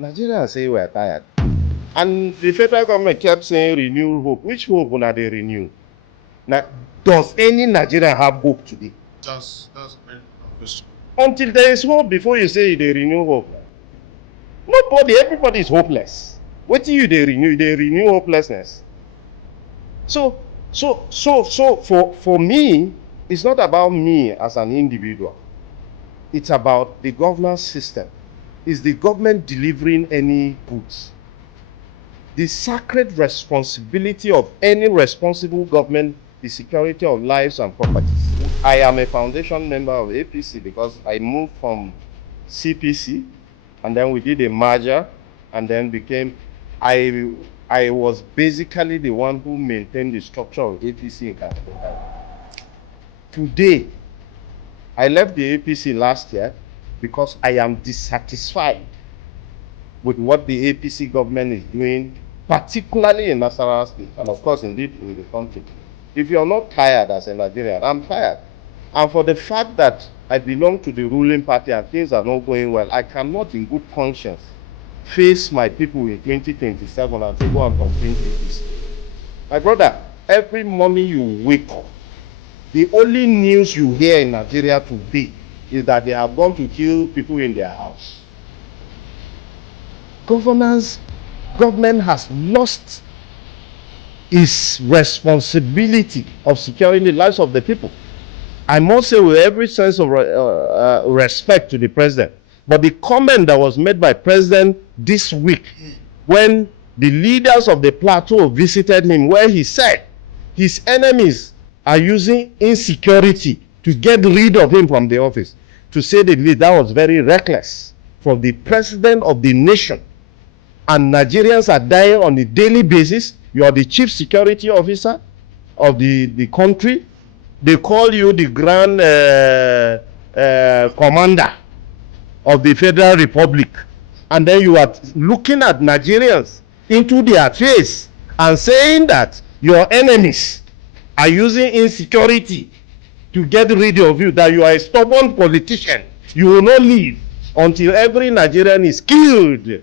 Nigerians say we're tired. And the federal government kept saying renew hope. Which hope will they renew? Now, does any Nigerian have hope today? That's a very good question. Until there is hope before you say they renew hope. Nobody, everybody is hopeless. What do you they renew? They renew hopelessness. So for me, it's not about me as an individual. It's about the governance system. Is the government delivering any goods? The sacred responsibility of any responsible government, the security of lives and properties. I am a foundation member of APC because I moved from CPC and then we did a merger and then became, I was basically the one who maintained the structure of APC in Katakota. Today, I left the APC last year because I am dissatisfied with what the APC government is doing, particularly in Nasarawa State, and of course, indeed, in the country. If you're not tired as a Nigerian, I'm tired. And for the fact that I belong to the ruling party and things are not going well, I cannot in good conscience face my people in 2027 and say, go and complain to APC. My brother, every morning you wake up, the only news you hear in Nigeria today is that they have gone to kill people in their house. Government has lost its responsibility of securing the lives of the people. I must say with every sense of respect to the president, but the comment that was made by president this week when the leaders of the plateau visited him, where he said his enemies are using insecurity to get rid of him from the office, to say the least, that was very reckless from the president of the nation. And Nigerians are dying on a daily basis. You are the chief security officer of the country. They call you the grand commander of the Federal Republic. And then you are looking at Nigerians into their face and saying that your enemies are using insecurity to get rid of you, that you are a stubborn politician. You will not leave until every Nigerian is killed.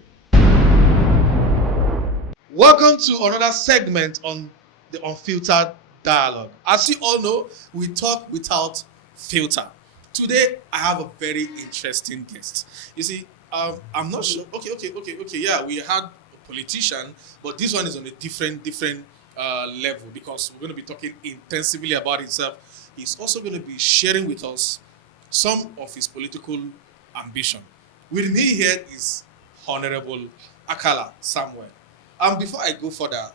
Welcome to another segment on the Unfiltered Dialogue. As you all know, we talk without filter. Today, I have a very interesting guest. You see, I'm not sure. Okay. Yeah, we had a politician, but this one is on a different level because we're going to be talking intensively about himself. He's also going to be sharing with us some of his political ambition. With me here is Honorable Akala Samuel. Before I go further,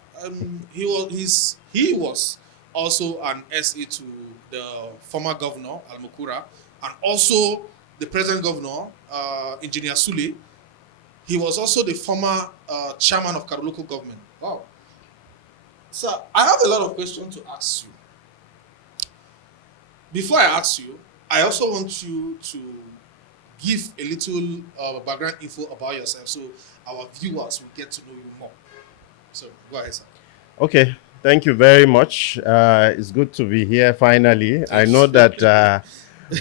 he was also an SA to the former governor Al Mukura and also the present governor Engineer Sule. He was also the former chairman of Karo local government. Wow. Sir, I have a lot of questions to ask you. Before I ask you, I also want you to give a little background info about yourself so our viewers will get to know you more. So go ahead, sir. Okay, thank you very much. It's good to be here finally. Yes. I know that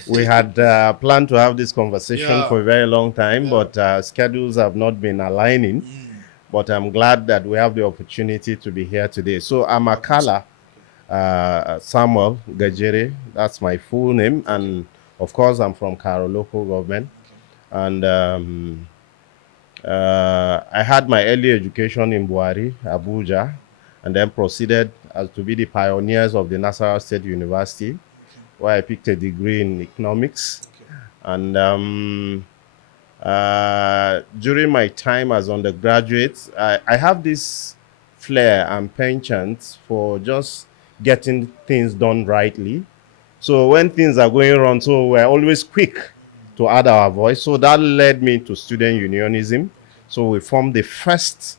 we had planned to have this conversation for a very long time, but schedules have not been aligning. But I'm glad that we have the opportunity to be here today. So I'm Akala Samuel Gajere. That's my full name. And of course, I'm from Karo local government. And I had my early education in Buhari, Abuja, and then proceeded as to be the pioneers of the Nasarawa State University, where I picked a degree in economics. And during my time as undergraduate, I have this flair and penchant for just getting things done rightly. So when things are going wrong, so we're always quick to add our voice. So that led me to student unionism. So we formed the first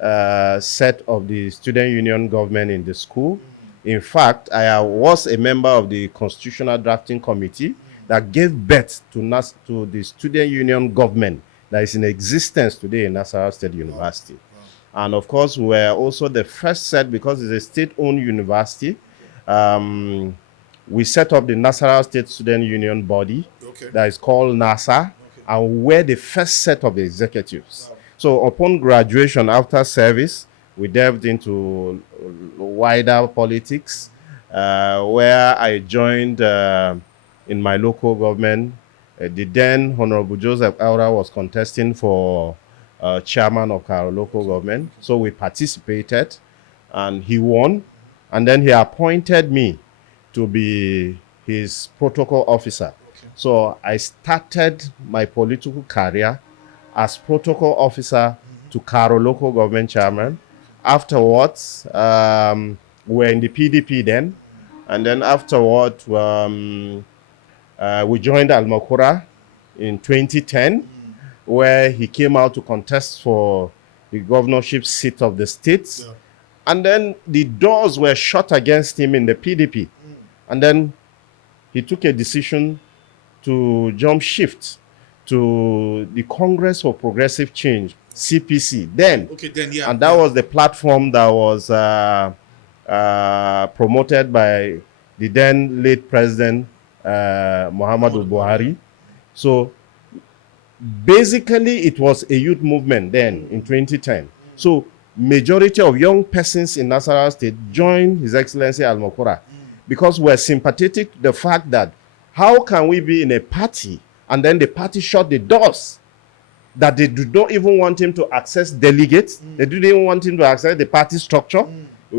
set of the student union government in the school. In fact, I was a member of the constitutional drafting committee that gave birth to the student union government that is in existence today in Nasarawa State University. And of course, we were also the first set, because it's a state-owned university, we set up the Nasarawa State Student Union body that is called NASA, and we're the first set of executives. So upon graduation, after service, we delved into wider politics, where I joined in my local government. The then Honorable Joseph Elra was contesting for chairman of our local government. So we participated and he won. And then he appointed me to be his protocol officer. So I started my political career as protocol officer to Karo local government chairman. Afterwards, we're in the PDP then. And then afterward, we joined Almakura in 2010, where he came out to contest for the governorship seat of the state. Yeah. And then the doors were shut against him in the PDP. And then he took a decision to jump shift to the Congress for Progressive Change, CPC, then. Okay, then, yeah. And that was the platform that was promoted by the then late President Muhammadu Buhari. So basically, it was a youth movement then in 2010. So majority of young persons in Nasarawa State joined His Excellency Al-Makura because we're sympathetic to the fact that how can we be in a party and then the party shut the doors, that they do not even want him to access delegates, they didn't even want him to access the party structure.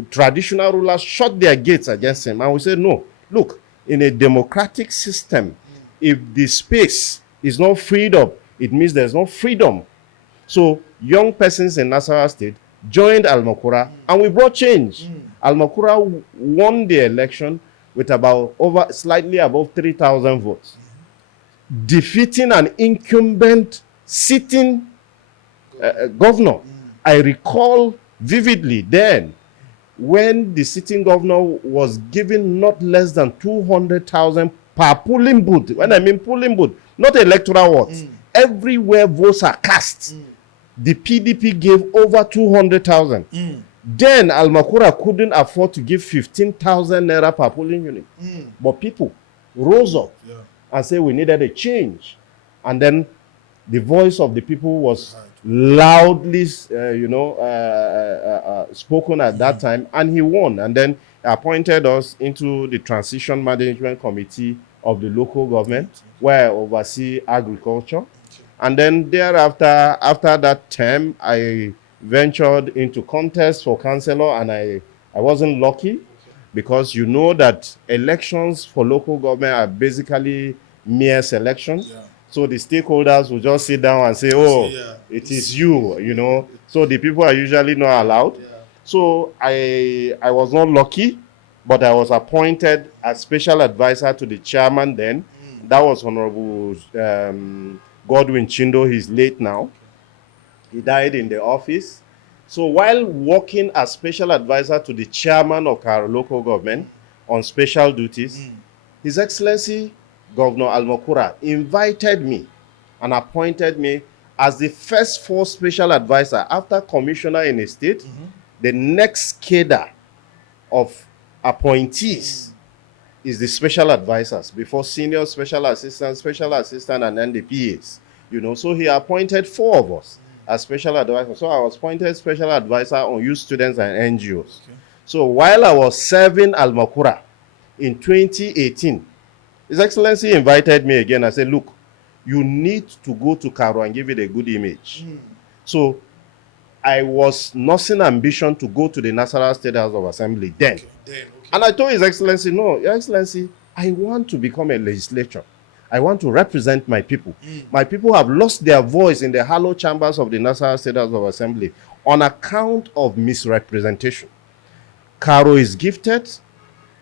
Traditional rulers shut their gates against him. And we said, no, look, in a democratic system, if the space is not freed up, it means there's no freedom. So young persons in Nasarawa State joined Al-Makura and we brought change. Al-Makura won the election with slightly above 3,000 votes, defeating an incumbent sitting governor. I recall vividly then when the sitting governor was given not less than 200,000 per polling booth. When I mean polling booth, not electoral wards. Everywhere votes are cast. The PDP gave over 200,000. Then Al-Makura couldn't afford to give 15,000 naira per polling unit. But people rose up and said we needed a change. And then the voice of the people was loudly, spoken at that time, and he won. And then appointed us into the Transition Management Committee of the local government, where I oversee agriculture. And then thereafter, after that term, I ventured into contest for councillor, and I wasn't lucky because you know that elections for local government are basically mere selection. So the stakeholders will just sit down and say, oh, it is you. So the people are usually not allowed. So I was not lucky, but I was appointed as special advisor to the chairman then. That was Honorable Godwin Chindo. He's late now. He died in the office. So while working as special advisor to the chairman of our local government on special duties, His Excellency Governor Al-Makura invited me and appointed me as the first 4 special advisor after commissioner in a state. The next cadre of appointees is the special advisors before senior special assistant, and then the PAs. So he appointed 4 of us as special advisors. So I was appointed special advisor on youth students and NGOs. So while I was serving Al-Makura in 2018, His Excellency invited me again. I said, look, you need to go to Karo and give it a good image. So I was nursing ambition to go to the Nasarawa State House of Assembly then. And I told His Excellency, no, Your Excellency, I want to become a legislator. I want to represent my people. My people have lost their voice in the hollow chambers of the Nasarawa State House of Assembly on account of misrepresentation. Karo is gifted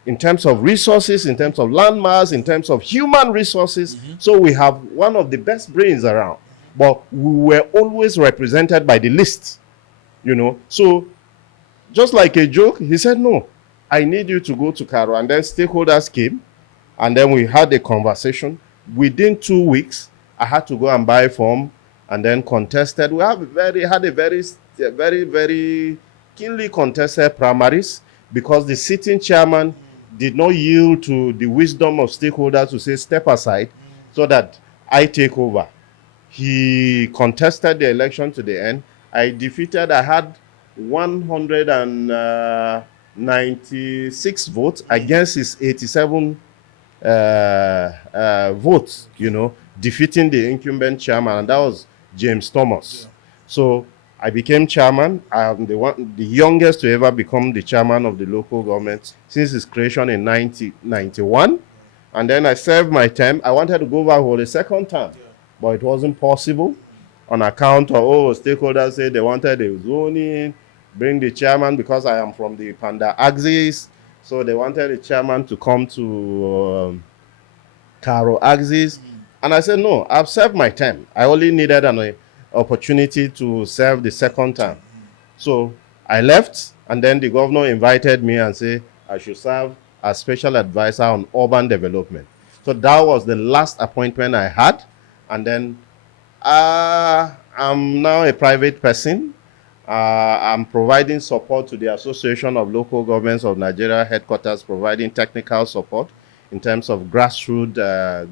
in terms of resources, in terms of landmass, in terms of human resources. So we have one of the best brains around. But we were always represented by the list, So just like a joke, he said, no, I need you to go to Karo. And then stakeholders came, and then we had a conversation. Within 2 weeks, I had to go and buy a form and then contested. We had a very, very keenly contested primaries because the sitting chairman did not yield to the wisdom of stakeholders to say step aside so that I take over. He contested the election to the end. I had 196 votes against his 87 votes, defeating the incumbent chairman, and that was James Thomas. Yeah. So I became chairman. I'm the youngest to ever become the chairman of the local government since its creation in 1991. And then I served my term. I wanted to go back for the second term, but it wasn't possible on account of, stakeholders said they wanted the zoning, bring the chairman because I am from the Panda axis. So they wanted the chairman to come to Caro axis. And I said, no, I've served my term. I only needed an opportunity to serve the second term. So I left, and then the governor invited me and said I should serve as special advisor on urban development. So that was the last appointment I had. And then I'm now a private person. I'm providing support to the Association of Local Governments of Nigeria headquarters, providing technical support in terms of grassroots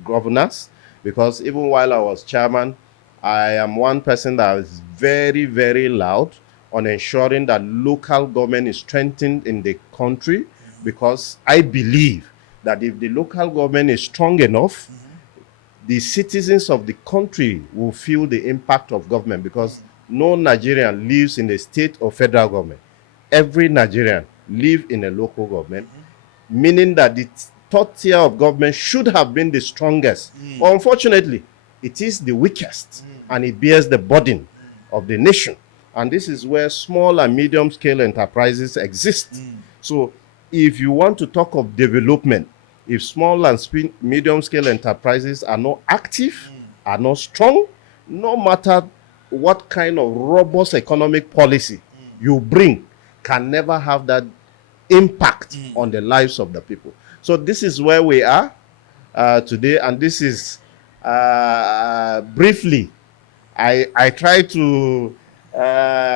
governance. Because even while I was chairman, I am one person that is very, very loud on ensuring that local government is strengthened in the country, because I believe that if the local government is strong enough, the citizens of the country will feel the impact of government, because no Nigerian lives in a state or federal government. Every Nigerian lives in a local government, meaning that the third tier of government should have been the strongest. But unfortunately, it is the weakest, and it bears the burden of the nation. And this is where small and medium scale enterprises exist. So if you want to talk of development, if small and medium scale enterprises are not active, are not strong, no matter what kind of robust economic policy you bring, can never have that impact on the lives of the people. So this is where we are today, and this is briefly. I try to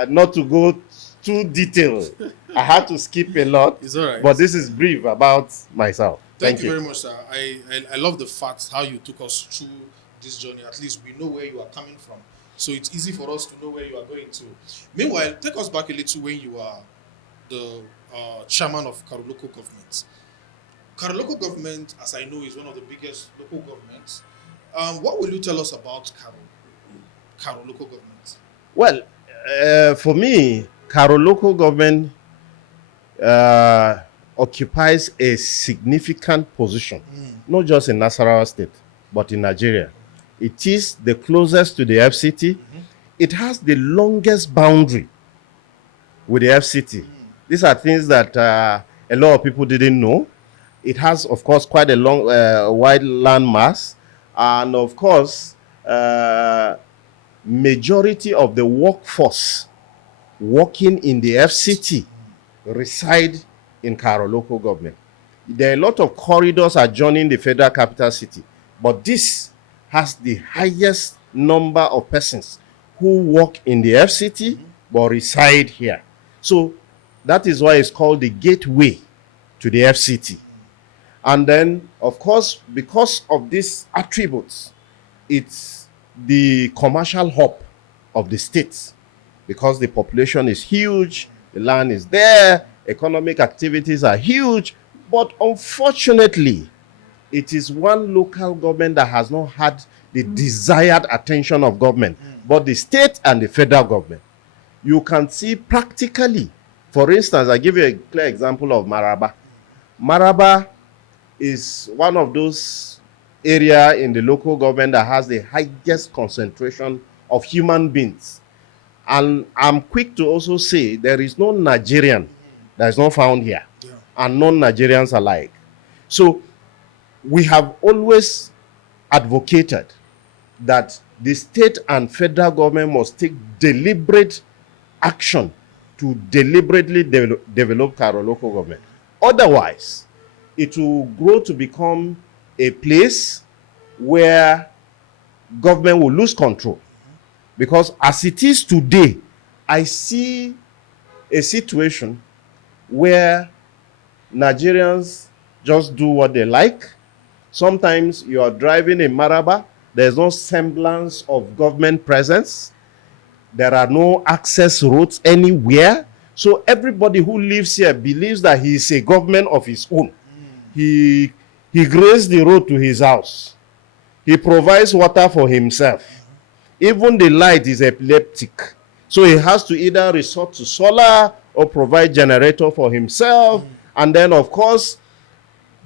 not to go too detailed. I had to skip a lot. It's all right. But this is brief about myself. Thank you very much, sir. I love the fact how you took us through this journey. At least we know where you are coming from, so it's easy for us to know where you are going to. Meanwhile, take us back a little when you are the chairman of Karo local government. Karo local government, as I know, is one of the biggest local governments. What will you tell us about Karo local government? Well, for me, Karo local government occupies a significant position, not just in Nasarawa State, but in Nigeria. It is the closest to the FCT. It has the longest boundary with the FCT. These are things that a lot of people didn't know. It has, of course, quite a long, wide land mass. And, of course, majority of the workforce working in the FCT reside in Karo local government. There are a lot of corridors adjoining the federal capital city, but this has the highest number of persons who work in the FCT but reside here. So that is why it's called the gateway to the FCT. And then, of course, because of these attributes, it's the commercial hub of the state, because the population is huge, the land is there, economic activities are huge, but unfortunately, it is one local government that has not had the desired attention of government, but the state and the federal government. You can see practically, for instance, I give you a clear example of Maraba. Maraba is one of those areas in the local government that has the highest concentration of human beings. And I'm quick to also say there is no Nigerian that is not found here, and non-Nigerians alike. So we have always advocated that the state and federal government must take deliberate action to deliberately develop Karo local government. Otherwise, it will grow to become a place where government will lose control. Because as it is today, I see a situation where Nigerians just do what they like. Sometimes you are driving in Maraba There's no semblance of government presence. There are no access roads anywhere. So everybody who lives here believes that he is a government of his own. He grades the road to his house. He provides water for himself. Even the light is epileptic. So he has to either resort to solar or provide generator for himself. And then, of course,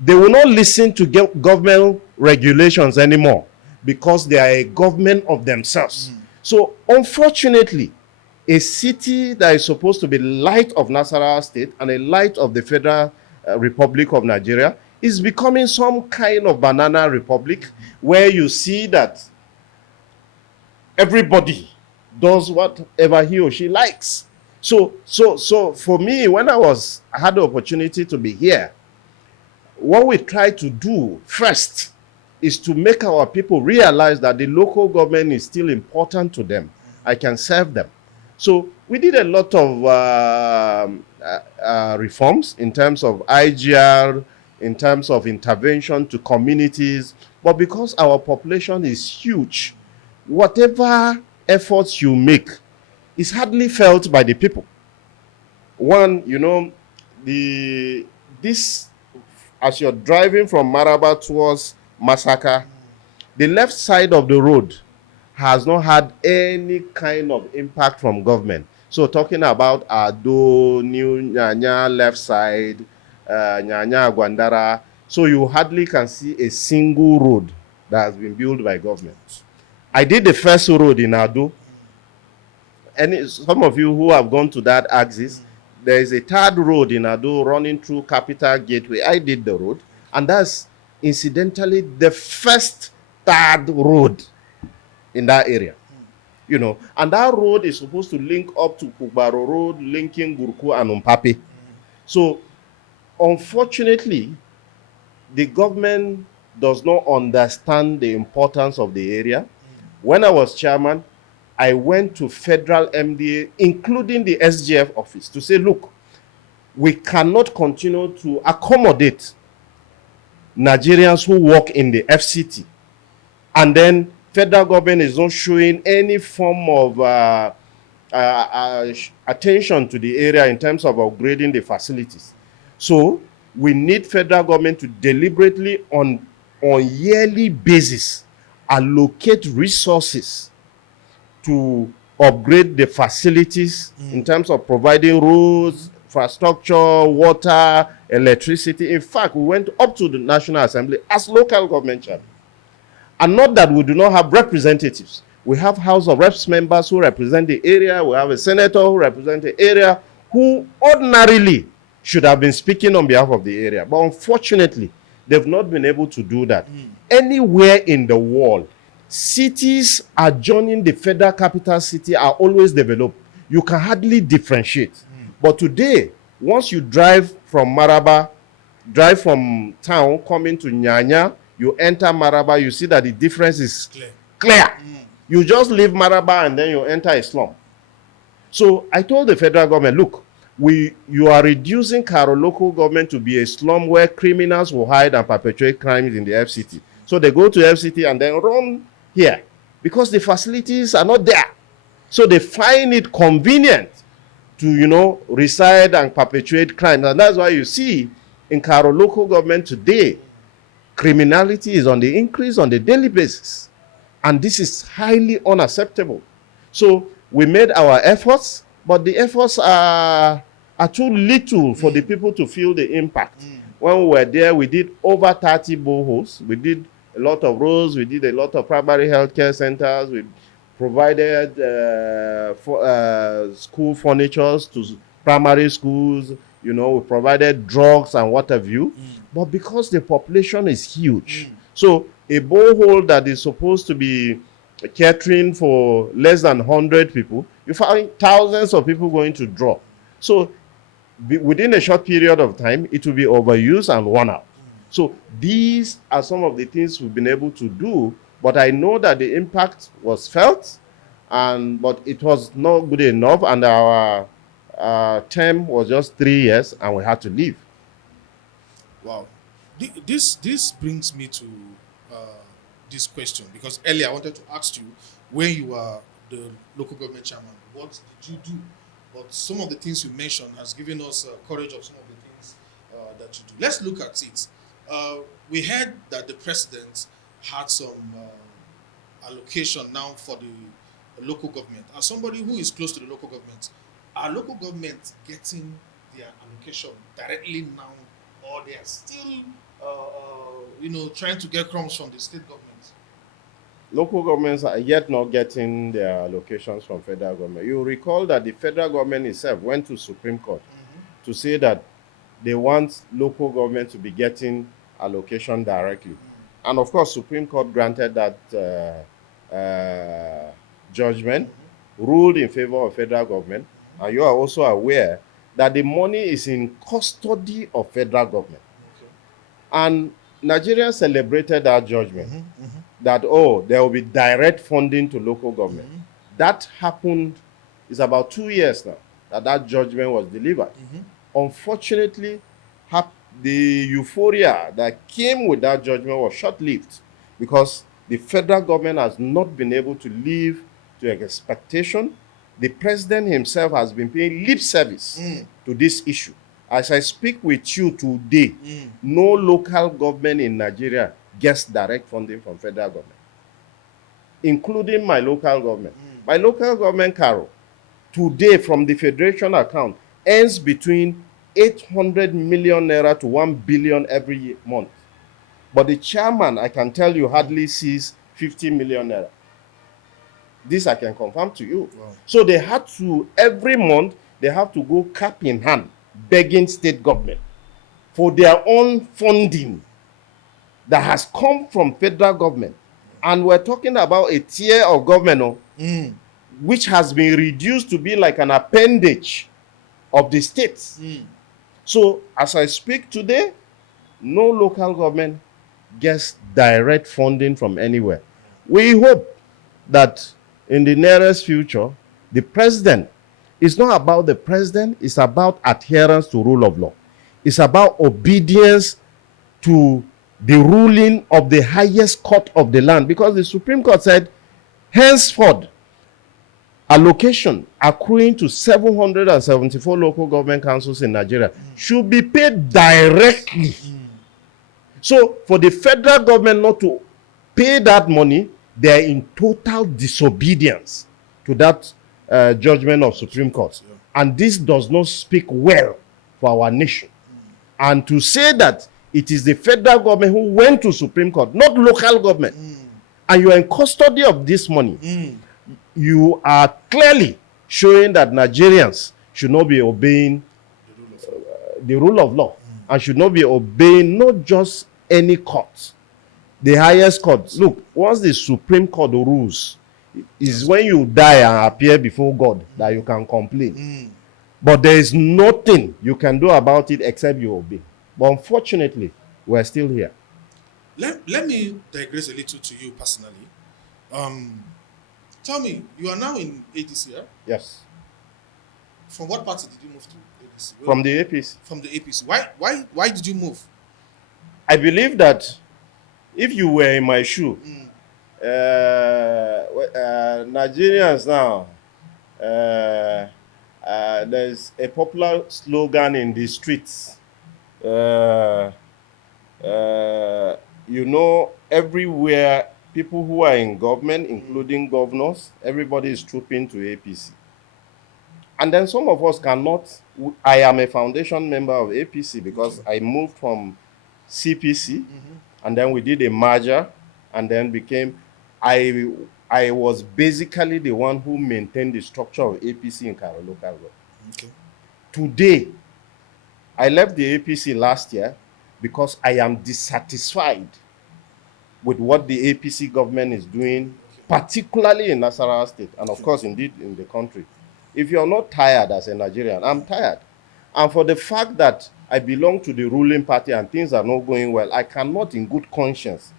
they will not listen to government regulations anymore because they are a government of themselves. So, unfortunately, a city that is supposed to be light of Nasarawa State and a light of the Federal Republic of Nigeria is becoming some kind of banana republic where you see that everybody does whatever he or she likes. So for me, when I had the opportunity to be here, what we try to do first is to make our people realize that the local government is still important to them. I can serve them. So we did a lot of reforms in terms of IGR, in terms of intervention to communities. But because our population is huge, whatever efforts you make is hardly felt by the people. One, this as you're driving from Maraba towards Masaka, the left side of the road has not had any kind of impact from government. So talking about Ado, New Nyanya left side, Nyanya Gwandara, so you hardly can see a single road that has been built by government. I did the first road in Ado. And some of you who have gone to that axis, there is a third road in Ado running through Capital Gateway. I did the road, and that's incidentally the first third road in that area. And that road is supposed to link up to Kubaro Road, linking Gurku and Umpapi. So, unfortunately, the government does not understand the importance of the area. When I was chairman, I went to federal MDA, including the SGF office, to say, look, we cannot continue to accommodate Nigerians who work in the FCT. And then federal government is not showing any form of attention to the area in terms of upgrading the facilities. So we need federal government to deliberately on yearly basis allocate resources to upgrade the facilities in terms of providing roads, infrastructure, water, electricity. In fact, we went up to the National Assembly as local government chairman. And not that we do not have representatives. We have House of Reps members who represent the area. We have a senator who represents the area who ordinarily should have been speaking on behalf of the area. But unfortunately, they've not been able to do that. Anywhere in the world, cities adjoining the federal capital city are always developed. You can hardly differentiate. But today, once you drive from Maraba, drive from town coming to Nyanya, you enter Maraba, you see that the difference is clear. You just leave Maraba and then you enter a slum. So I told the federal government, look, you are reducing Karo local government to be a slum where criminals will hide and perpetrate crimes in the FCT. So they go to FCT and then run here because the facilities are not there. So they find it convenient to, reside and perpetrate crimes. And that's why you see in Karo local government today, criminality is on the increase on the daily basis. And this is highly unacceptable. So we made our efforts, but the efforts are too little for the people to feel the impact. When we were there, we did over 30 boreholes. We did a lot of roads. We did a lot of primary healthcare centers. We provided school furnitures to primary schools. We provided drugs and what have you. But because the population is huge, so a borehole that is supposed to be catering for less than 100 people, you find thousands of people going to draw. So within a short period of time, it will be overused and worn out. So these are some of the things we've been able to do, but I know that the impact was felt, but it was not good enough, and our term was just 3 years, and we had to leave. Wow. This brings me to this question because earlier I wanted to ask you when you were the local government chairman, what did you do? But some of the things you mentioned has given us courage of some of the things that you do. Let's look at it. We heard that the president had some allocation now for the local government. As somebody who is close to the local government, are local government getting their allocation directly now, or they are still, trying to get crumbs from the state government? Local governments are yet not getting their allocations from federal government. You recall that the federal government itself went to Supreme Court to say that they want local government to be getting allocation directly. And of course, Supreme Court granted that judgment, ruled in favor of federal government. And you are also aware that the money is in custody of federal government. Okay. And Nigerians celebrated that judgment, that, oh, there will be direct funding to local government. That happened, it's about 2 years now, that judgment was delivered. Unfortunately, the euphoria that came with that judgment was short-lived because the federal government has not been able to live to expectation. The president himself has been paying lip service to this issue. As I speak with you today, no local government in Nigeria gets direct funding from federal government, including my local government. My local government, Carol, today from the federation account, earns between 800 million naira to 1 billion every month. But the chairman, I can tell you, hardly sees 50 million naira. This I can confirm to you. Wow. So they had to, every month, they have to go cap in hand, begging state government for their own funding that has come from federal government. And we're talking about a tier of government which has been reduced to be like an appendage of the states. So as I speak today, no local government gets direct funding from anywhere. We hope that in the nearest future, the president, it's not about the president, it's about adherence to rule of law. It's about obedience to the ruling of the highest court of the land, because the Supreme Court said, henceforth, allocation accruing to 774 local government councils in Nigeria should be paid directly. So for the federal government not to pay that money, they are in total disobedience to that judgment of Supreme Court. And this does not speak well for our nation. And to say that it is the federal government who went to Supreme Court, not local government, and you are in custody of this money, you are clearly showing that Nigerians should not be obeying the rule of law and should not be obeying not just any court, the highest court. Look, once the Supreme Court rules, is when you die and appear before God that you can complain. But there is nothing you can do about it except you obey. But unfortunately, we're still here. Let me digress a little to you personally. Tell me, you are now in ADC, yeah? Yes. From what party did you move to ADC? From the APC. From the APC. Why did you move? I believe that if you were in my shoe, Nigerians now, there's a popular slogan in the streets. Everywhere, people who are in government, including governors, everybody is trooping to APC. And then some of us cannot. I am a foundation member of APC because I moved from CPC, and then we did a merger, and then I was basically the one who maintained the structure of APC in Karo local government. Okay. Today, I left the APC last year because I am dissatisfied with what the APC government is doing, particularly in Nasarawa State, and of course, indeed, in the country. If you're not tired as a Nigerian, I'm tired. And for the fact that I belong to the ruling party and things are not going well, I cannot in good conscience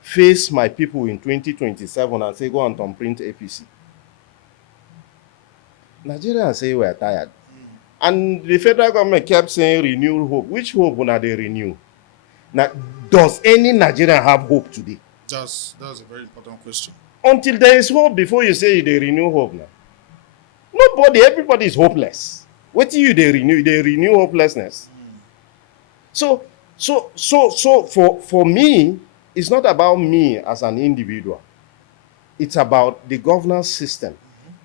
face my people in 2027 and say, go and thumbprint APC. Nigerians say we're tired. And the federal government kept saying renewed hope. Which hope are they renew? Now, does any Nigerian have hope today? That's a very important question. Until there is hope before you say they renew hope now. Nobody, everybody is hopeless. What do you they renew? They renew hopelessness. So for me, it's not about me as an individual. It's about the governance system.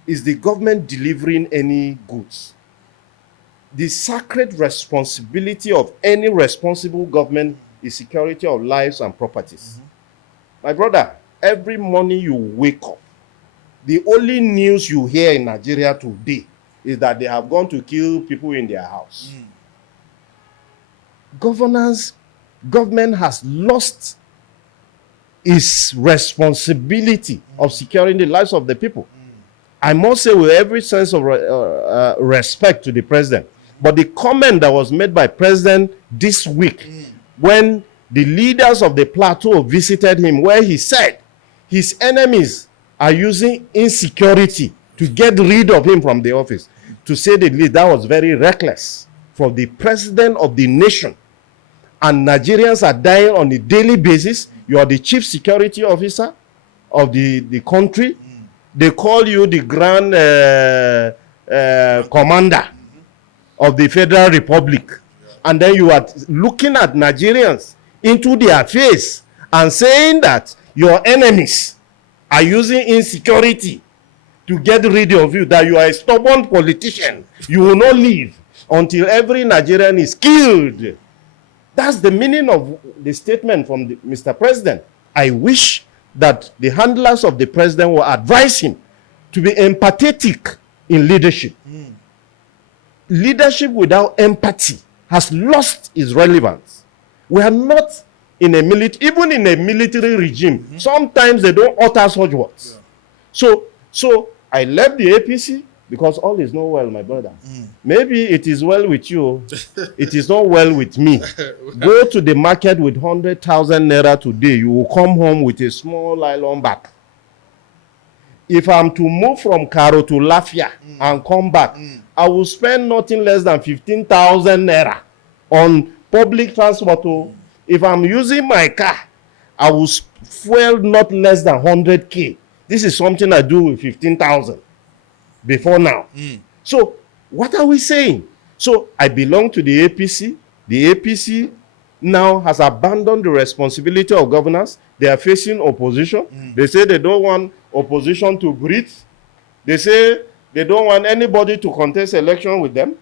Is the government delivering any goods? The sacred responsibility of any responsible government is security of lives and properties. My brother, every morning you wake up, the only news you hear in Nigeria today is that they have gone to kill people in their house. Government has lost its responsibility of securing the lives of the people. I must say with every sense of respect to the president, but the comment that was made by president this week when the leaders of the plateau visited him, where he said his enemies are using insecurity to get rid of him from the office, to say the least, that was very reckless for the president of the nation. And Nigerians are dying on a daily basis. You are the chief security officer of the country. They call you the grand commander of the Federal Republic. And then you are looking at Nigerians into their face and saying that your enemies are using insecurity to get rid of you, that you are a stubborn politician. You will not leave until every Nigerian is killed. That's the meaning of the statement from Mr. President. I wish that the handlers of the president will advise him to be empathetic in leadership. Leadership without empathy has lost its relevance. We are not in a military, even in a military regime, sometimes they don't utter such words. So I left the APC because all is not well, my brother. Maybe it is well with you. It is not well with me. Go to the market with 100,000 naira today. You will come home with a small nylon bag. If I'm to move from Karo to Lafia and come back, I will spend nothing less than 15,000 naira on public transport. If I'm using my car, I will fuel not less than 100K. This is something I do with 15,000 before now. So what are we saying? So I belong to the APC. The APC now has abandoned the responsibility of governance. They are facing opposition. They say they don't want opposition to breathe. They say they don't want anybody to contest election with them.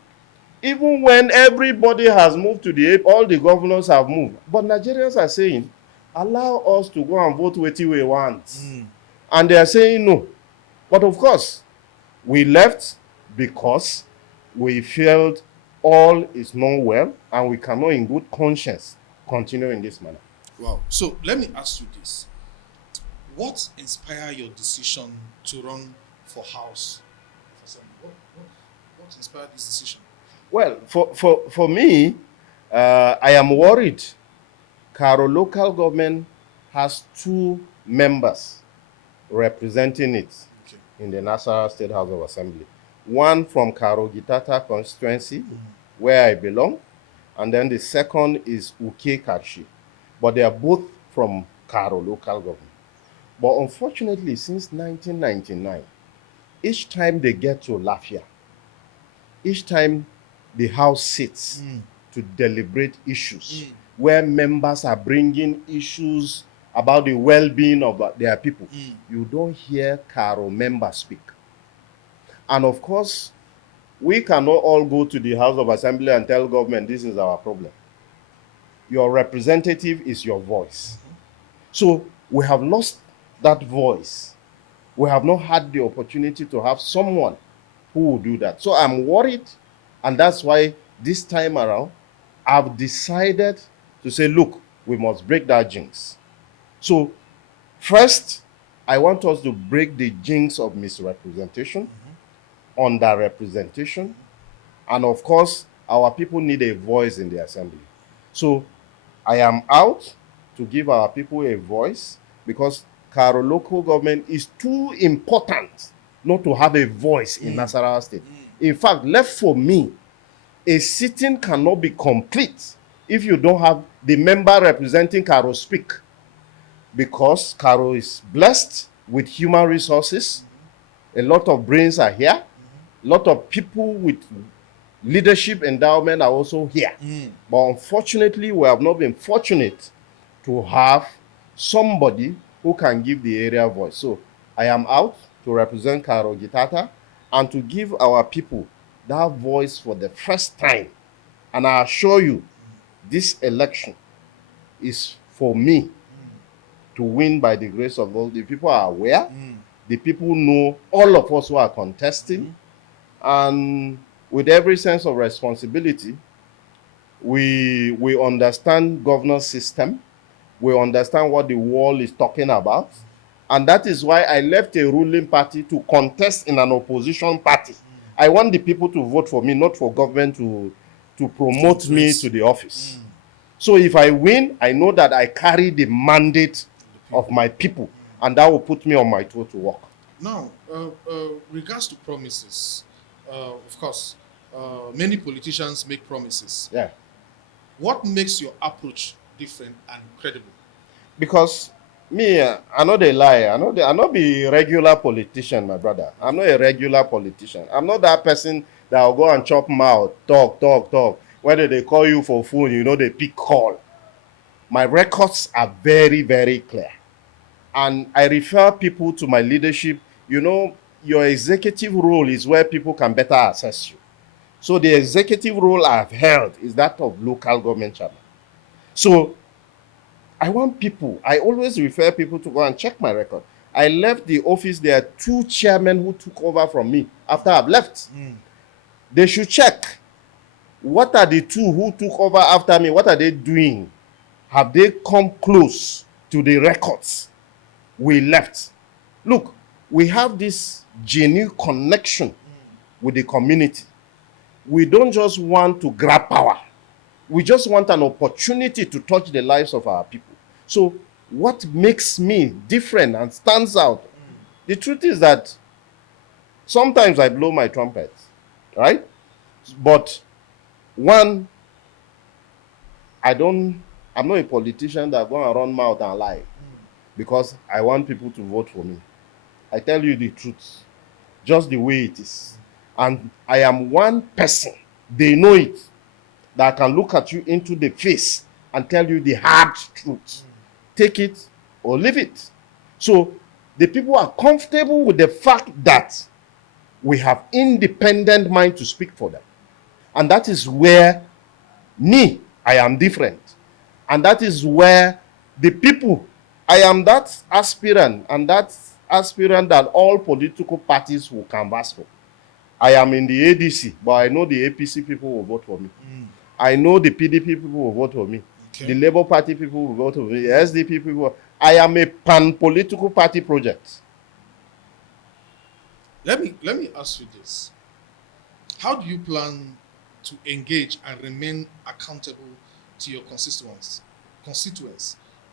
Even when everybody has moved to the, all the governors have moved. But Nigerians are saying, allow us to go and vote what we want. And they are saying no. But of course, we left because we felt all is not well and we cannot in good conscience continue in this manner. Wow. So let me ask you this. What inspired your decision to run for House? What inspired this decision? Well, for me, I am worried. Karo local government has 2 members representing it in the Nassau State House of Assembly. One from Karo Gitata constituency, where I belong, and then the second is Uke Karshi. But they are both from Karo local government. But unfortunately, since 1999, each time they get to Lafia, each time the House sits to deliberate issues, where members are bringing issues about the well-being of their people, you don't hear Karo members speak. And of course, we cannot all go to the House of Assembly and tell government this is our problem. Your representative is your voice. So we have lost that voice. We have not had the opportunity to have someone who will do that. So I'm worried, and that's why this time around, I've decided to say, look, we must break that jinx. So first, I want us to break the jinx of misrepresentation, underrepresentation, and of course, our people need a voice in the assembly. So I am out to give our people a voice because Karo local government is too important not to have a voice in Nasarawa State. In fact, left for me, a sitting cannot be complete if you don't have the member representing Karo speak. because Caro is blessed with human resources. A lot of brains are here. A lot of people with leadership endowment are also here. But unfortunately, we have not been fortunate to have somebody who can give the area voice. So I am out to represent Caro Gitata and to give our people that voice for the first time. And I assure you, this election is for me to win by the grace of God. The people are aware. The people know all of us who are contesting. And with every sense of responsibility, we understand governance system. We understand what the world is talking about. And that is why I left a ruling party to contest in an opposition party. I want the people to vote for me, not for government to promote me to the office. So if I win, I know that I carry the mandate of my people, and that will put me on my toe to work. Now, regards to promises, of course, many politicians make promises. Yeah. What makes your approach different and credible? Because me, I know they lie. I not be regular politician, my brother. I'm not a regular politician. I'm not that person that will go and chop mouth, talk. Whether they call you for phone, you know they pick call. My records are very, very clear. And I refer people to my leadership. You know, your executive role is where people can better assess you. So the executive role I've held is that of local government chairman. So I want people, I always refer people to go and check my record. I left the office, there are 2 chairmen who took over from me after I've left. They should check. What are the 2 who took over after me? What are they doing? Have they come close to the records we left? Look, we have this genuine connection with the community. We don't just want to grab power. We just want an opportunity to touch the lives of our people. So what makes me different and stands out? The truth is that sometimes I blow my trumpet, right? But one, I'm not a politician that go and run mouth and lie because I want people to vote for me. I tell you the truth, just the way it is. And I am one person, they know it, that can look at you into the face and tell you the hard truth. Take it or leave it. So the people are comfortable with the fact that we have independent mind to speak for them. And that is where I am different. And that is where the people, I am that aspirant, and that aspirant that all political parties will canvass for. I am in the ADC, but I know the APC people will vote for me. I know the PDP people will vote for me. Okay. The Labour Party people will vote for me. The SDP people. I am a pan-political party project. Let me ask you this. How do you plan to engage and remain accountable to your constituents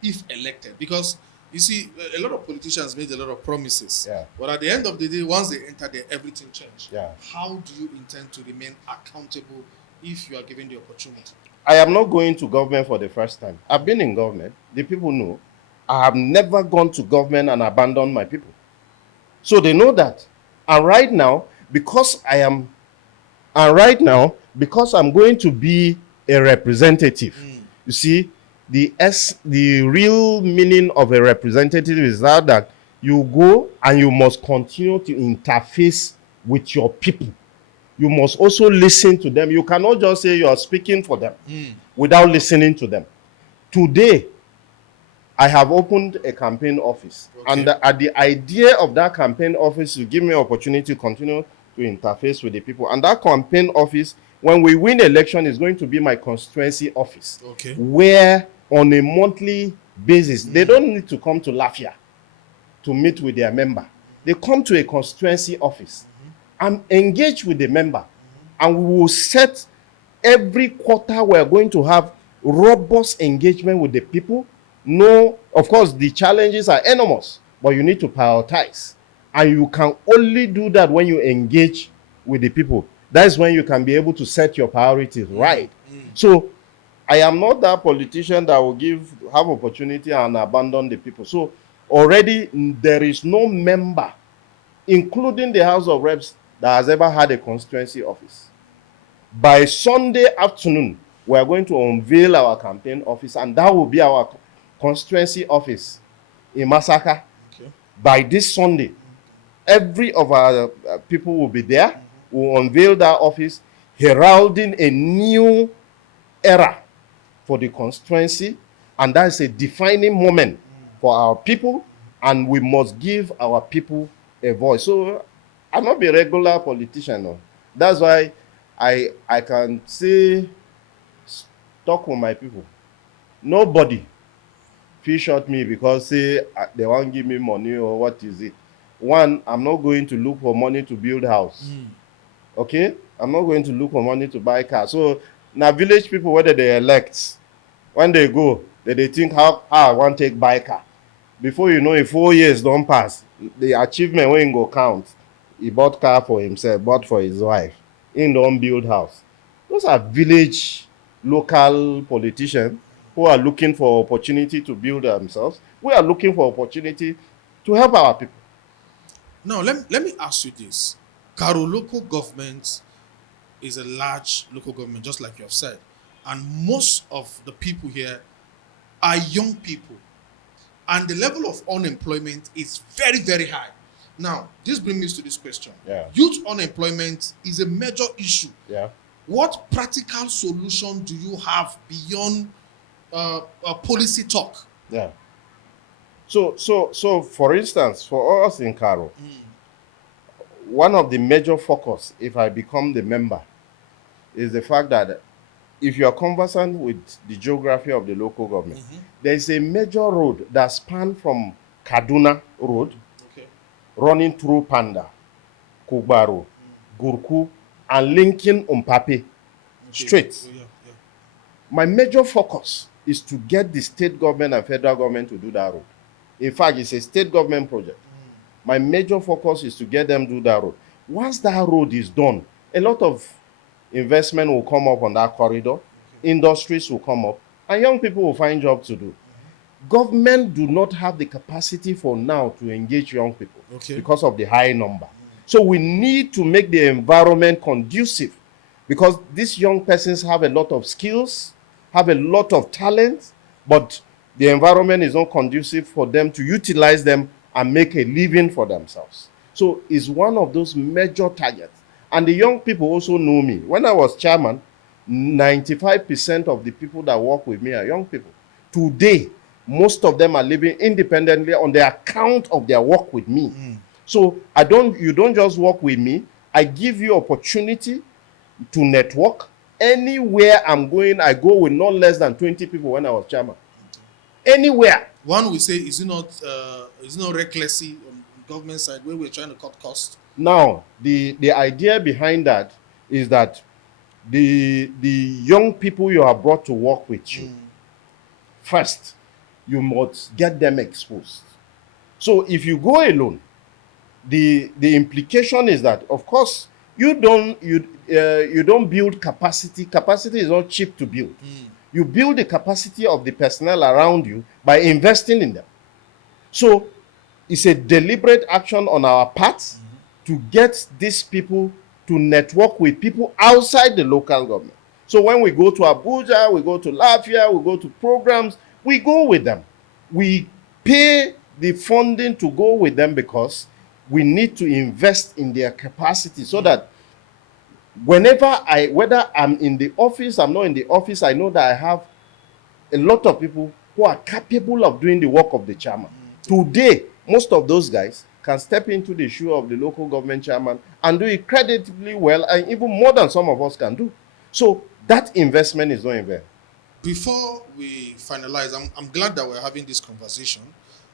if elected? Because you see, a lot of politicians made a lot of promises. Yeah. But at the end of the day, once they enter there, everything changes. Yeah. How do you intend to remain accountable if you are given the opportunity? I am not going to government for the first time. I've been in government. The people know. I have never gone to government and abandoned my people. So they know that. And right now, because I'm going to be a representative, you see, the real meaning of a representative is that you go and you must continue to interface with your people. You must also listen to them. You cannot just say you are speaking for them without listening to them. Today, I have opened a campaign office. Okay. And the idea of that campaign office will give me an opportunity to continue to interface with the people. And that campaign office, when we win election, is going to be my constituency office. Okay. Where on a monthly basis, they don't need to come to Lafia to meet with their member. They come to a constituency office and engage with the member. And we will set every quarter, we're going to have robust engagement with the people. No, of course, the challenges are enormous, but you need to prioritize. And you can only do that when you engage with the people. That is when you can be able to set your priorities right. So I am not that politician that will have opportunity and abandon the people. So already there is no member, including the House of Reps, that has ever had a constituency office. By Sunday afternoon, we are going to unveil our campaign office, and that will be our constituency office in Masaka. Okay. By this Sunday, every of our people will be there. We'll unveil that office, heralding a new era for the constituency, and that is a defining moment for our people, and we must give our people a voice. So I'm not a regular politician. No. That's why I can say, talk with my people. Nobody feel short me because say they won't give me money or what is it. One, I'm not going to look for money to build house. Okay, I'm not going to look for money to buy car. So now village people, whether they elect, when they go, they think how I want to take buy car. Before you know it, 4 years don't pass. The achievement when go count. He bought car for himself, bought for his wife. He don't build house. Those are village local politicians who are looking for opportunity to build themselves. We are looking for opportunity to help our people. Now, let me ask you this. Karo local government is a large local government, just like you have said. And most of the people here are young people. And the level of unemployment is very, very high. Now, this brings me to this question. Yeah. Youth unemployment is a major issue. Yeah. What practical solution do you have beyond policy talk? Yeah. So for instance, for us in Karo, one of the major focus, if I become the member, is the fact that if you are conversant with the geography of the local government, there is a major road that spans from Kaduna Road, running through Panda, Kugbaro, Gurku, and linking Umpape straight. Oh, yeah. My major focus is to get the state government and federal government to do that road. In fact, it's a state government project. My major focus is to get them to do that road. Once that road is done, a lot of investment will come up on that corridor, industries will come up, and young people will find jobs to do. Government do not have the capacity for now to engage young people because of the high number. So we need to make the environment conducive, because these young persons have a lot of skills, have a lot of talent, but the environment is not conducive for them to utilize them and make a living for themselves. So it's one of those major targets. And the young people also know me. When I was chairman, 95% of the people that work with me are young people. Today, most of them are living independently on the account of their work with me. So you don't just work with me. I give you opportunity to network. Anywhere I'm going, I go with not less than 20 people when I was chairman. Anywhere. One will say, is it not recklessly on government side where we're trying to cut costs? Now, the idea behind that is that the young people you have brought to work with you, first, you must get them exposed. So if you go alone, the implication is that, of course, you don't build capacity. Capacity is not cheap to build. You build the capacity of the personnel around you by investing in them. So it's a deliberate action on our part to get these people to network with people outside the local government. So when we go to Abuja, we go to Lafia, we go to programs, we go with them. We pay the funding to go with them because we need to invest in their capacity so that whether I'm in the office, I'm not in the office, I know that I have a lot of people who are capable of doing the work of the chairman. Today, most of those guys can step into the shoe of the local government chairman and do it creditably well, and even more than some of us can do. So that investment is not in vain. Before we finalize, I'm glad that we're having this conversation.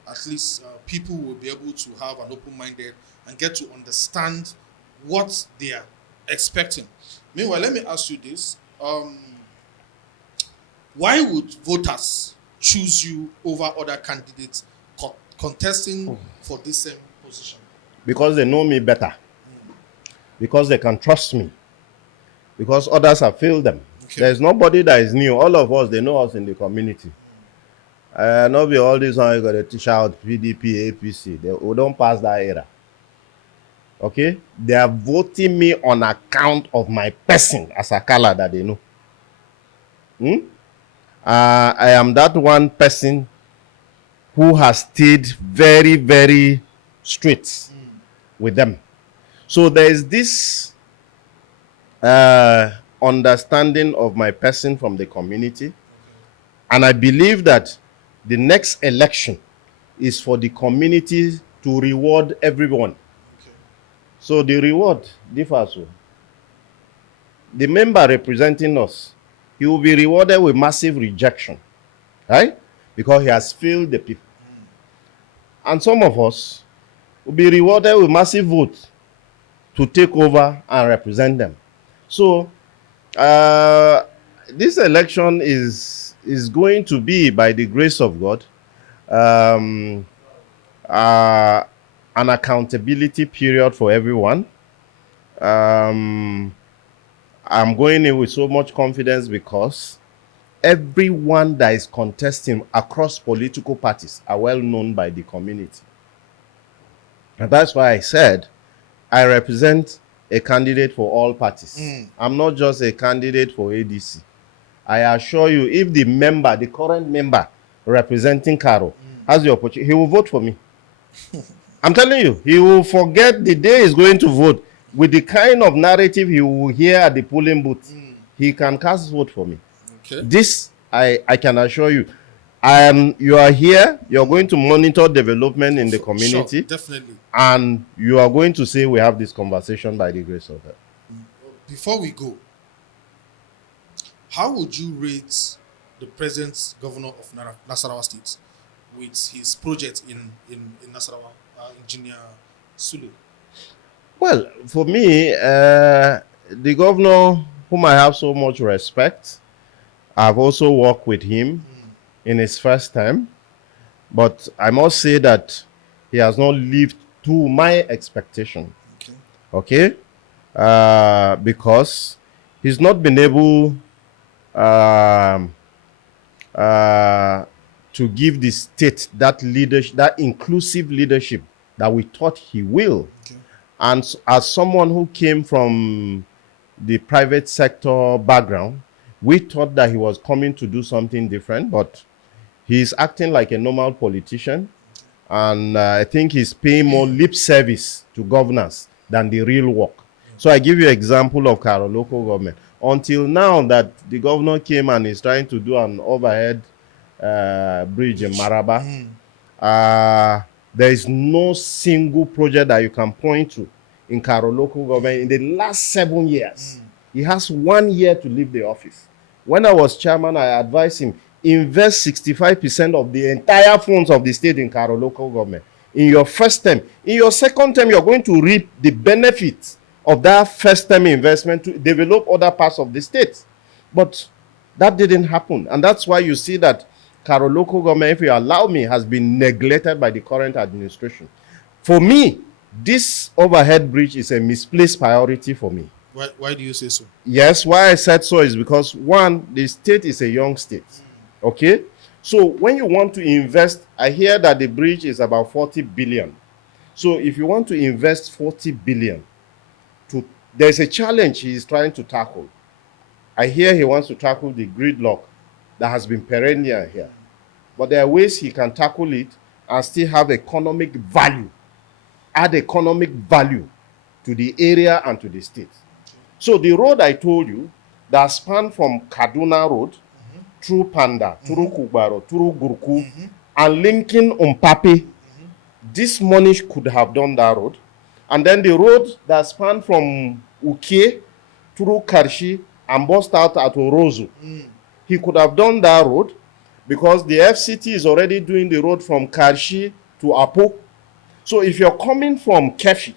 At least people will be able to have an open-minded and get to understand what they are expecting. Meanwhile, let me ask you this. Why would voters choose you over other candidates contesting for this same position? Because they know me better. Because they can trust me. Because others have failed them. Okay. There's nobody that is new. All of us, they know us in the community. Not be all this one you got to shout PDP, APC. We don't pass that era. Okay? They are voting me on account of my person as Akala that they know. I am that one person who has stayed very, very straight with them. So there is this understanding of my person from the community. And I believe that the next election is for the community to reward everyone. Okay. So the reward differs. The member representing us, he will be rewarded with massive rejection, right? Because he has failed the people. And some of us will be rewarded with massive votes to take over and represent them. So this election is going to be, by the grace of God, an accountability period for everyone. I'm going in with so much confidence because everyone that is contesting across political parties are well known by the community. And that's why I said I represent a candidate for all parties. I'm not just a candidate for ADC. I assure you, if the member, the current member representing Karo, has the opportunity, he will vote for me. I'm telling you, he will forget the day he's going to vote. With the kind of narrative he will hear at the polling booth, he can cast vote for me. Okay. This, I can assure you. You are here, you're going to monitor development in the community. Sure, definitely. And you are going to say we have this conversation by the grace of God. Before we go, how would you rate the present governor of Nasarawa State with his project in Nasarawa, Engineer Sule? Well, for me, the governor, whom I have so much respect, I've also worked with him in his first term. But I must say that he has not lived to my expectation. Okay? Because he's not been able to give the state that leadership, that inclusive leadership that we thought he will. Okay. And as someone who came from the private sector background, we thought that he was coming to do something different, but he's acting like a normal politician. And I think he's paying more lip service to governance than the real work. So I give you an example of Karo local government. Until now that the governor came and is trying to do an overhead bridge in Maraba, there is no single project that you can point to in Karo local government in the last 7 years. He has 1 year to leave the office. When I was chairman, I advised him, invest 65% of the entire funds of the state in Karo local government. In your first term. In your second term, you're going to reap the benefits of that first term investment to develop other parts of the state. But that didn't happen. And that's why you see that Karo local government, if you allow me, has been neglected by the current administration. For me, this overhead bridge is a misplaced priority for me. Why do you say so? Yes, why I said so is because, one, the state is a young state. Okay? So when you want to invest, I hear that the bridge is about 40 billion. So if you want to invest 40 billion, there's a challenge he is trying to tackle. I hear he wants to tackle the gridlock that has been perennial here. But there are ways he can tackle it and still have economic value, add economic value to the area and to the state. So the road I told you that span from Kaduna Road through Panda, through Kubaro, through Gurku, and linking Umpape, this money could have done that road. And then the road that span from Uke through Karshi and bust out at Orozu. He could have done that road because the FCT is already doing the road from Karshi to Apo. So if you're coming from Kefi,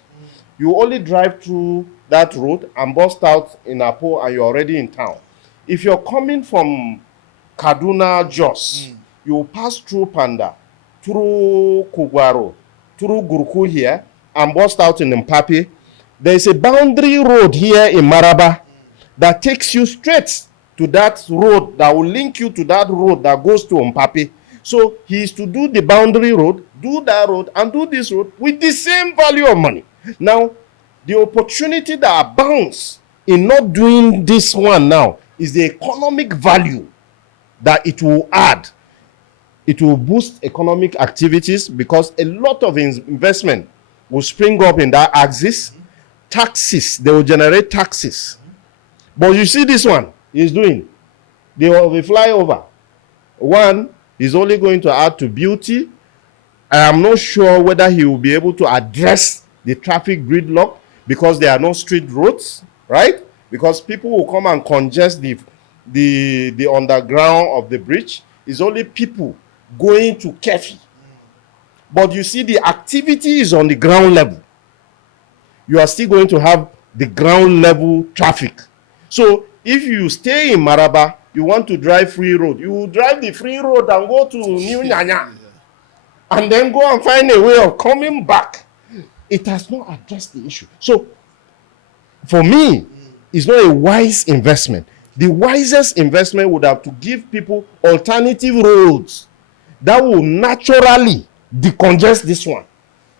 you only drive through that road and bust out in Apo and you're already in town. If you're coming from Kaduna Jos, you pass through Panda, through Kugwaro, through Gurku here, and bust out in Mpape. There is a boundary road here in Maraba that takes you straight to that road that will link you to that road that goes to Mpape. So he is to do the boundary road, do that road, and do this road with the same value of money. Now, the opportunity that abounds in not doing this one now is the economic value that it will add. It will boost economic activities because a lot of investment will spring up in that axis. Taxes, they will generate taxes. But you see this one he's doing, the flyover. One is only going to add to beauty. I am not sure whether he will be able to address the traffic gridlock because there are no street roads, right? Because people will come and congest the underground of the bridge. It's only people going to Kefi. But you see, the activity is on the ground level. You are still going to have the ground level traffic. So if you stay in Maraba, you want to drive free road, you will drive the free road and go to New Nyanya and then go and find a way of coming back. It has not addressed the issue. So for me, it's not a wise investment. The wisest investment would have to give people alternative roads that will naturally decongest this one.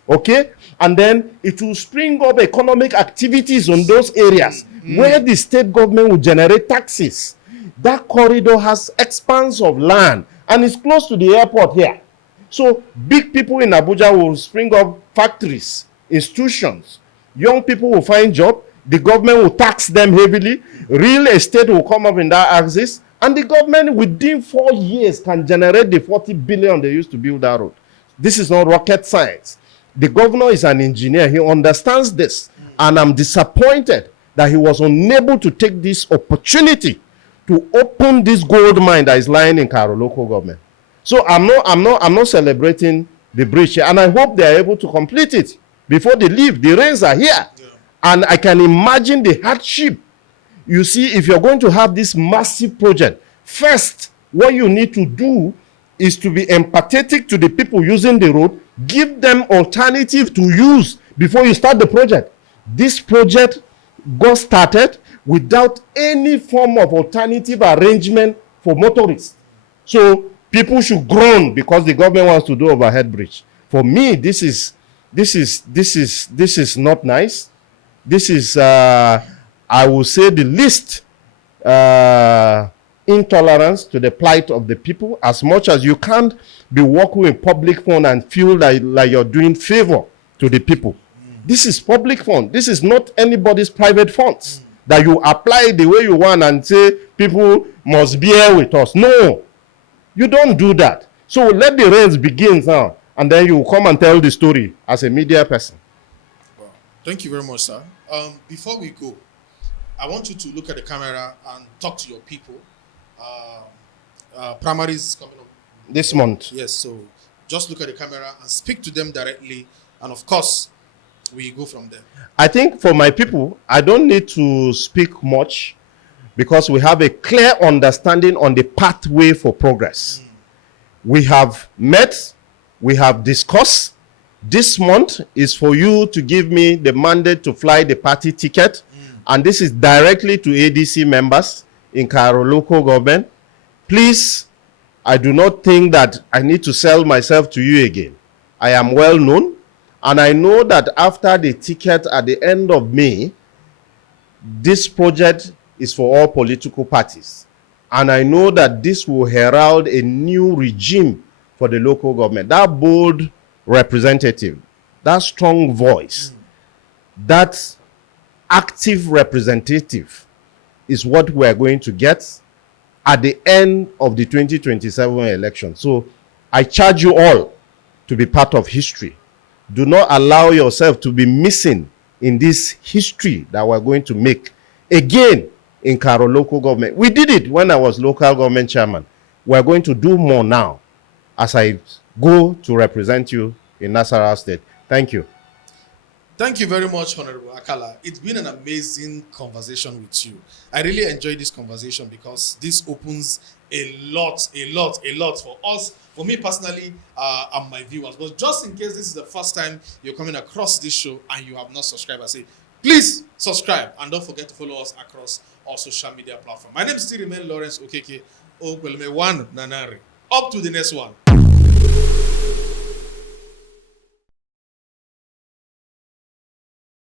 Okay? And then it will spring up economic activities on those areas where the state government will generate taxes. That corridor has expanse of land and it's close to the airport here. So big people in Abuja will spring up factories, institutions. Young people will find job. The government will tax them heavily. Real estate will come up in that axis. And the government within 4 years can generate the 40 billion they used to build that road. This is not rocket science. The governor is an engineer. He understands this. And I'm disappointed that he was unable to take this opportunity to open this gold mine that is lying in Cairo local government. So I'm not celebrating the bridge here, and I hope they are able to complete it before they leave. The rains are here, and I can imagine the hardship. You see, if you're going to have this massive project, first, what you need to do is to be empathetic to the people using the road, give them alternative to use before you start the project. This project got started without any form of alternative arrangement for motorists. So people should groan because the government wants to do overhead bridge. For me, this is not nice. This is I will say the least intolerance to the plight of the people. As much as you can't be working with public fund and feel like you're doing favor to the people. This is public fund. This is not anybody's private funds that you apply the way you want and say people must bear with us. No, you don't do that. So let the rains begin now, and then you come and tell the story as a media person. Wow. Thank you very much, sir. Before we go, I want you to look at the camera and talk to your people. Primaries is coming up this month. Yes, so just look at the camera and speak to them directly, and of course, we go from there. I think for my people, I don't need to speak much because we have a clear understanding on the pathway for progress. We have met, we have discussed. This month is for you to give me the mandate to fly the party ticket, and this is directly to ADC members in Cairo local government. Please, I do not think that I need to sell myself to you again. I am well known. And I know that after the ticket at the end of May, this project is for all political parties. And I know that this will herald a new regime for the local government. That bold representative, that strong voice, that active representative is what we're going to get at the end of the 2027 election. So I charge you all to be part of history. Do not allow yourself to be missing in this history that we're going to make again in Cairo local government. We did it when I was local government chairman. We're going to do more now as I go to represent you in Nasarawa State. Thank you. Thank you very much, Honorable Akala. It's been an amazing conversation with you. I really enjoyed this conversation because this opens a lot for us, for me personally, and my viewers. But just in case this is the first time you're coming across this show and you have not subscribed, I say, Please subscribe and don't forget to follow us across all social media platforms. My name is still remain Lawrence Okeke Ogbelme One Nanari. Up to the next one.